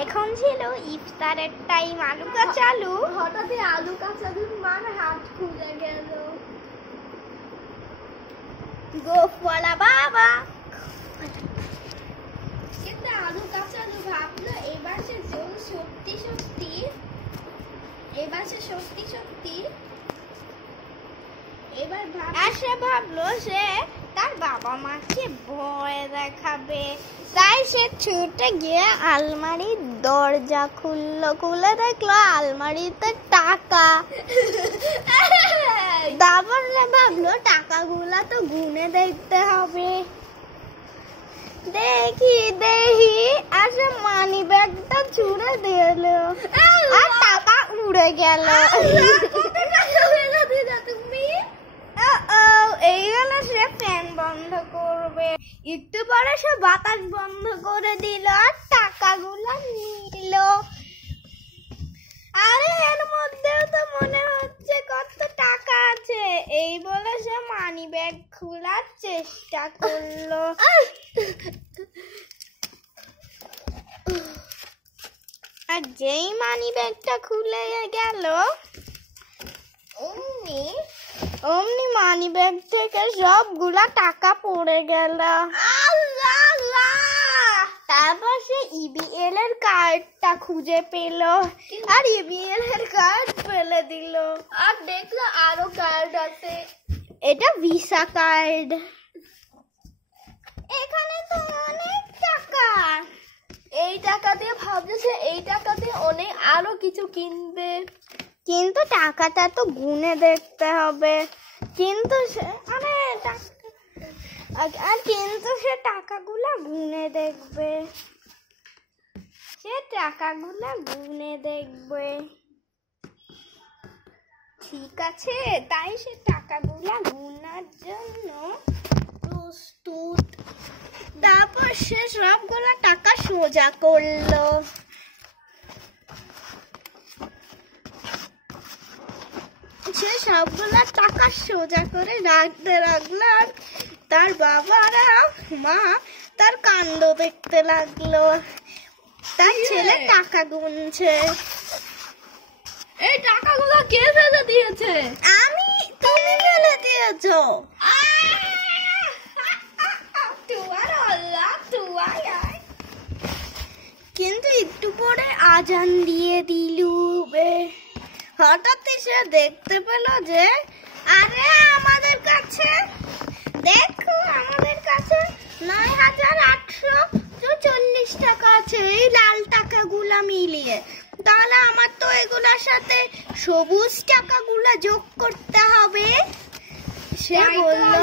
এখন ছিল ইফতারের টাইম, আলু কাঁচা আলু। হঠাৎ আলু কাঁচা আলু মার হাত খুলে গেল। গোফওয়ালা বাবা কিন্তু আলু কাঁচা আলু ভাবলো এবার সে সত্যি সত্যি সে ভাবলো সে তার বাবা মাকে ভয় দেখাবে, তাই সে ছুটে গিয়ে আলমারির দরজা খুললো। খুলে দেখলো আলমারিতে টাকা। তারপর ভাবলো টাকাগুলা তো গুনে দেখতে হবে। দেখি আর সে মানি ব্যাগটা ছুঁড়ে দিল আর টাকা উড়ে গেল। এইগুলো সে ফ্যান বন্ধ করবে, একটু পরে সে বাতাস বন্ধ করে দিল আর টাকাগুলো নিল। আরে এর মধ্যেও তো মনে হচ্ছে কত টাকা আছে, এই বলে সে মানি ব্যাগ খোলার চেষ্টা করলো। আর যেই মানি ব্যাগটা খুলে গেল অমনি মানি ব্যাগ থেকে সবগুলা টাকা পড়ে গেল। তারপর সে ইবিএল এর কার্ডটা খুঁজে পেল আর ইবিএল এর কার্ড ফেলে দিল। আর দেখলো আরো কার্ড আছে, এটা ভিসা কার্ড। এখানে তো অনেক টাকা। এই টাকা দিয়ে ভাবছে এই টাকা দিয়ে অনেক আরো কিছু কিনবে, কিন্তু টাকাটা তো গুনে দেখতে হবে। কিন্তু সে কিন্তু সে টাকাগুলা গুনে দেখবে। ঠিক আছে, তাই সে টাকাগুলা গুনার জন্য প্রস্তুত। তারপর সে সবগুলা টাকা সোজা করলো। সে সবগুলা টাকা সোজা করে রাখলো আর তার বাবারা মা তার কাণ্ড দেখতে লাগলো। তার ছেলে টাকা গুনছে। এই টাকাগুলো কে ফেলে দিয়েছে? তুমি ফেলে দিয়েছো। কিন্তু একটু পরে আজান দিয়ে দিল। হঠাৎ সে দেখতে পেল যে আরে আমাদের কাছে 9,840 টাকা আছে এই লাল টাকাগুলা মিলিয়ে। তাহলে আমার তো এগুলার সাথে সবুজ টাকাগুলা যোগ করতে হবে। সে বলল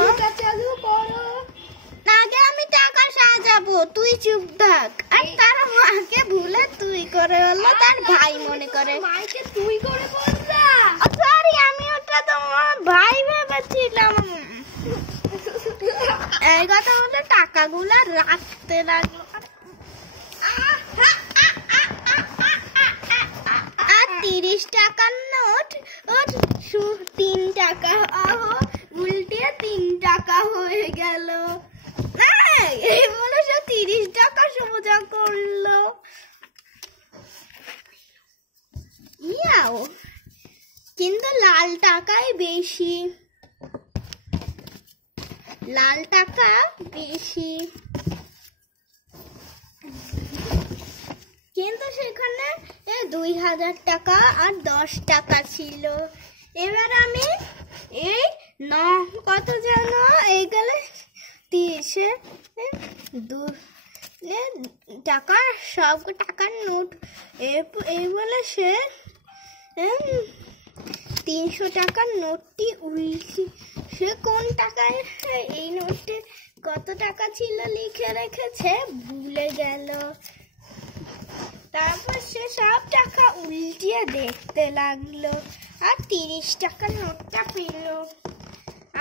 আগে আমি টাকা সাজাবো, তুই চুপ থাক। আর তার মাকে ভুলে তুই করে বললো, তার ভাই মনে করে। মাকে তুই করে বললা? সরি, আমি ওটা তোমার ভাই ভেবেছিলাম। এই কথা বলে টাকাগুলা রাখতে লাগলো। আর 30 টাকার নোট 3 টাকা উল্টে 3 টাকা হয়ে গেল। এই বলে সে 30 টাকা সোজা করলো। কিন্তু লাল টাকাই বেশি। কিন্তু সেখানে 2000 টাকা আর 10 টাকা ছিল। এবার আমি এই কত যেন এইগুলো 30 টাকা সব টাকার নোট। এই বলে সে 300 টাকার নোটটি উল্টি সে কোন টাকায় এই নোটে কত টাকা ছিল লিখে রেখেছে ভুলে গেল। তারপর সে সব টাকা উল্টিয়ে দেখতে লাগলো আর 30 টাকার নোটটা পেল।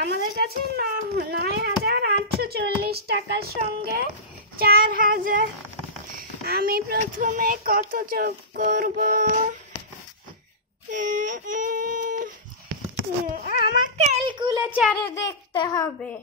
আমাদের কাছে 9,840 টাকার সঙ্গে 4,000। আমি প্রথমে কত যোগ করব? আমার ক্যালকুলেটরে দেখতে হবে।